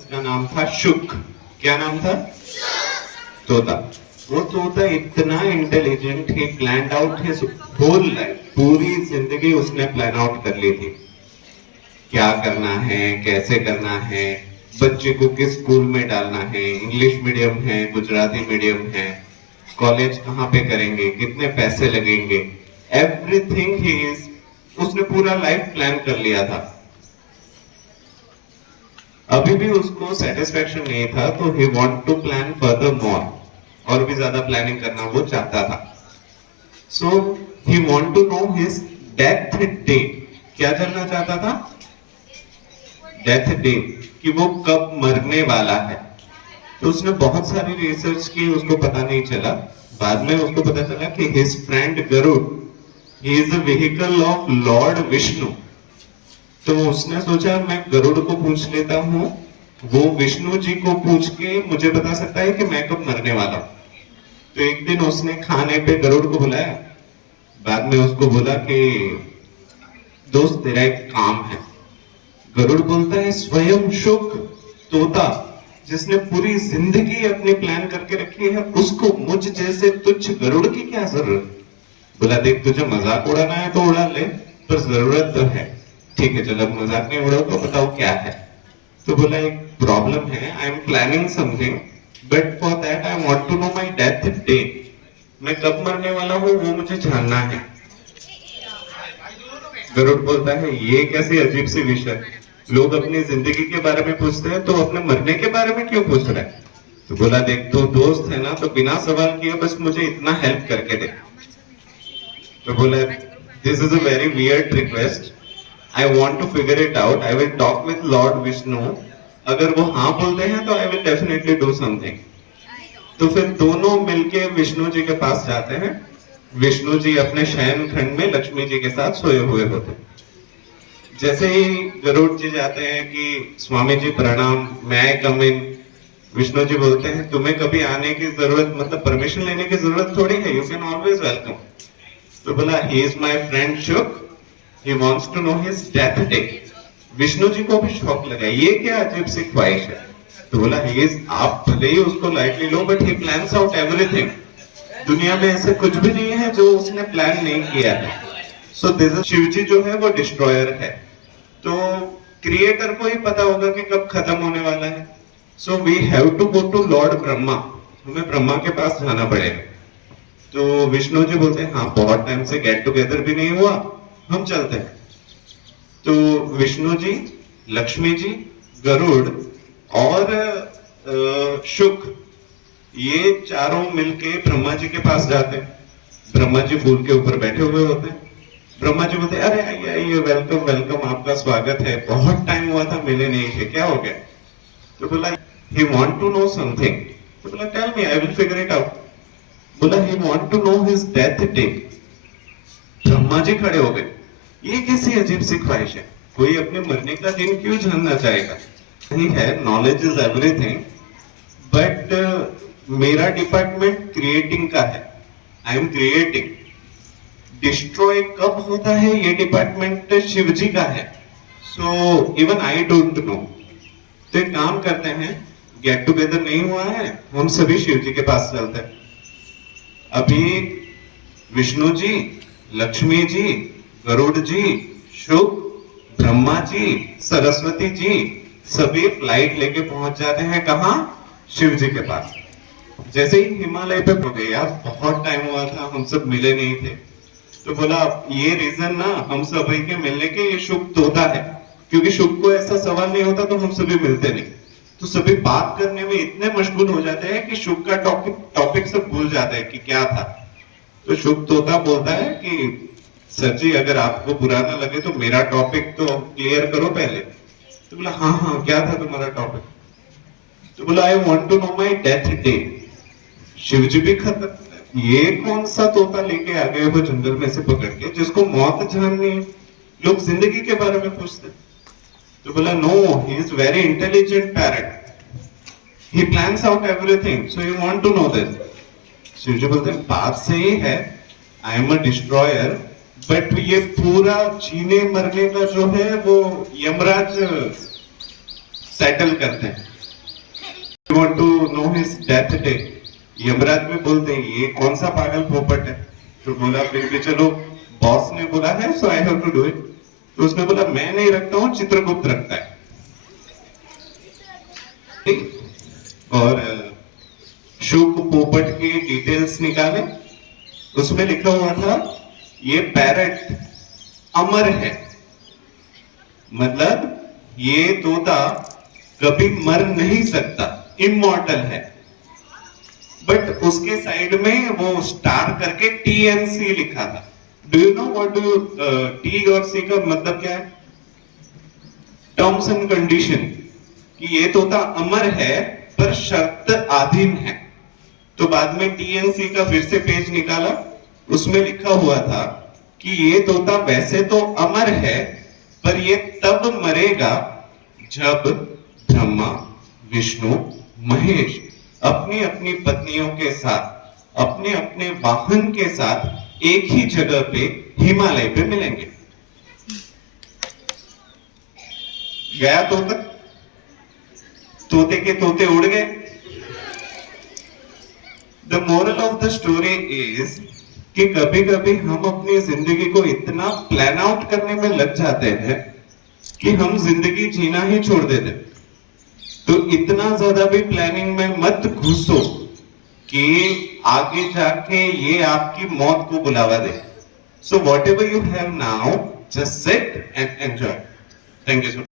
जिसका नाम था शुक। क्या नाम था? तोता। वो तोता इतना intelligent, he plan out his whole life, पूरी जिंदगी उसने प्लान आउट कर ली थी। क्या करना है, कैसे करना है, बच्चे को किस स्कूल में डालना है, इंग्लिश मीडियम है, गुजराती मीडियम है, कॉलेज कहाँ पे करेंगे, कितने पैसे लगेंगे, एवरीथिंग ही इज, उसने पूरा लाइफ प्लान कर लिया था। अभी भी उसको सेटिस्फेक्शन नहीं था, तो he want to plan further more, और भी ज्यादा प्लानिंग करना वो चाहता था। So he want to know his death date. क्या जानना चाहता था? डेथ डेट, कि वो कब मरने वाला है। तो उसने बहुत सारी रिसर्च की, उसको पता नहीं चला। बाद में उसको पता चला कि his friend Garuda, he is the vehicle of lord Vishnu. तो उसने सोचा मैं गरुड़ को पूछ लेता हूँ, वो विष्णु जी को पूछ के मुझे बता सकता है कि मैं कब मरने वाला हूं। तो एक दिन उसने खाने पे गरुड़ को बुलाया। बाद में उसको बोला कि दोस्त तेरा एक काम है। गरुड़ बोलता है स्वयं शुक, तोता जिसने पूरी जिंदगी अपनी प्लान करके रखी है, उसको मुझ जैसे तुच्छ गरुड़ की क्या जरूरत? बोला देख, तुझे मजाक उड़ाना है तो उड़ा ले, पर जरूरत तो है। ठीक है, चलो मजाक नहीं उड़ाओ तो बताओ क्या है। तो बोला एक प्रॉब्लम है, I am planning something, but for that I want to know my death date. मैं कब मरने वाला हूँ वो मुझे जानना है। गरुड़ बोलता है ये कैसी अजीब सी विषय, लोग अपनी जिंदगी के बारे में पूछते हैं, तो अपने मरने के बारे में क्यों पूछ रहे हैं? तो बोला देख, तो दोस्त है ना, तो बिना सवाल किए बस मुझे इतना हेल्प करके दे। तो बोला this is a very weird request, I want to figure it out, I will talk with lord Vishnu. अगर वो हाँ बोलते हैं तो I will definitely do something. तो फिर दोनों मिलके विष्णु जी के पास जाते हैं। विष्णु जी अपने शयन खंड में लक्ष्मी जी के साथ सोए हुए होते। जैसे ही गरुड़ जी जाते हैं कि स्वामी जी प्रणाम, मैं कम इन, विष्णु जी बोलते हैं तुम्हें कभी आने की जरूरत, मतलब परमिशन लेने की जरूरत थोड़ी है, यू कैन ऑलवेज वेलकम। तो बोला he is my friend Shuk, he wants to know his death day. Vishnu ji को भी शौक लगा, ये क्या अजीब सी ख्वाहिश है। तो बोला ही इज, आप भले ही उसको lightly low, but he plans out everything. दुनिया में ऐसे कुछ भी नहीं है जो उसने प्लान नहीं किया है। सो दिस शिव जी जो है वो डिस्ट्रॉयर है, तो क्रिएटर को ही पता होगा कि कब खत्म होने वाला है। So we have to go to lord Brahma, हमें ब्रह्मा के पास जाना पड़ेगा। तो विष्णु जी बोलते हैं हाँ, बहुत टाइम से गेट टुगेदर भी नहीं हुआ, हम चलते हैं। तो विष्णु जी, लक्ष्मी जी, गरुड़ और शुक, ये चारों मिलके ब्रह्मा जी के पास जाते हैं। ब्रह्मा जी फूल के ऊपर बैठे हुए होते हैं। ब्रह्मा जी बोलते अरे आइए आइए, वेलकम वेलकम, आपका स्वागत है, बहुत टाइम हुआ था, मिले नहीं थे, क्या हो गया? तो बोला he want to know something. तो बोला tell me, I will figure it out. बोला he want to know his death day. Brahma ji खड़े हो गए, ये कैसी अजीब सी ख्वाहिश है, कोई अपने मरने का दिन क्यों जानना चाहेगा? नहीं है, नॉलेज इज एवरीथिंग, बट मेरा डिपार्टमेंट क्रिएटिंग का है, आई एम क्रिएटिंग। डिस्ट्रॉय कब होता है ये डिपार्टमेंट शिव जी का है, so even I don't know. तो एक काम करते हैं, गेट टुगेदर नहीं हुआ है, हम सभी शिव जी के पास चलते हैं। अभी विष्णु जी, लक्ष्मी जी, गरुड़ जी, शुक, ब्रह्मा जी, सरस्वती जी सभी फ्लाइट लेके पहुंच जाते हैं कहाँ? शिव जी के पास। जैसे ही हिमालय पे पहुंचे, यार बहुत टाइम हुआ था, हम सब मिले नहीं थे। तो बोला ये रीजन ना हम सभी के मिलने के, ये शुक तोता है, क्योंकि शुक को ऐसा सवाल नहीं होता तो हम सभी मिलते नहीं। तो सभी बात करने में इतने मशगूल हो जाते हैं कि शुक का टॉपिक सब भूल जाते हैं कि क्या था। तो शुक तोता बोलता है कि सर जी, अगर आपको बुरा ना लगे तो मेरा टॉपिक तो क्लियर करो पहले। तो बोला हाँ हाँ, क्या था तुम्हारा टॉपिक? तो बोला I want to know my death day. Shiv ji भी खत्म, ये कौन सा तोता लेके आ गए हो जंगल में से पकड़ के, जिसको मौत जाननी है, लोग जिंदगी के बारे में पूछते। तो बोला no, he is very intelligent parrot, he plans out everything, so you want to know this. Shiv ji बोलते हैं बात सही है, I am a destroyer, but ये पूरा जीने मरने का जो है वो यमराज सेटल करते हैं। want to know his death day. Yamraj में बोलते हैं ये कौन सा पागल पोपट है, तो बोला फिर भी चलो बॉस ने बोला है so I have to do it. तो उसने बोला मैं नहीं रखता हूँ, चित्रगुप्त रखता है। और शुक पोपट के डिटेल्स निकाले, उसमें लिखा हुआ था ये पैरट अमर है, मतलब ये तोता कभी मर नहीं सकता, इमॉर्टल है। बट उसके साइड में वो स्टार करके TNC लिखा था। Do you know what do T और सी का मतलब क्या है? टर्म्स एंड कंडीशन, कि ये तोता अमर है पर शर्त अधीन है। तो बाद में TNC का फिर से पेज निकाला, उसमें लिखा हुआ था कि ये तोता वैसे तो अमर है पर ये तब मरेगा जब ब्रह्मा, विष्णु, महेश अपनी अपनी पत्नियों के साथ, अपने अपने वाहन के साथ एक ही जगह पे हिमालय पे मिलेंगे। गया तोता, तोते के तोते उड़ गए। The moral of the story is कि कभी कभी हम अपनी जिंदगी को इतना प्लान आउट करने में लग जाते हैं कि हम जिंदगी जीना ही छोड़ देते। तो इतना ज्यादा भी प्लानिंग में मत घुसो कि आगे जाके ये आपकी मौत को बुलावा दे। So whatever you have now, just sit and enjoy. Thank you so much.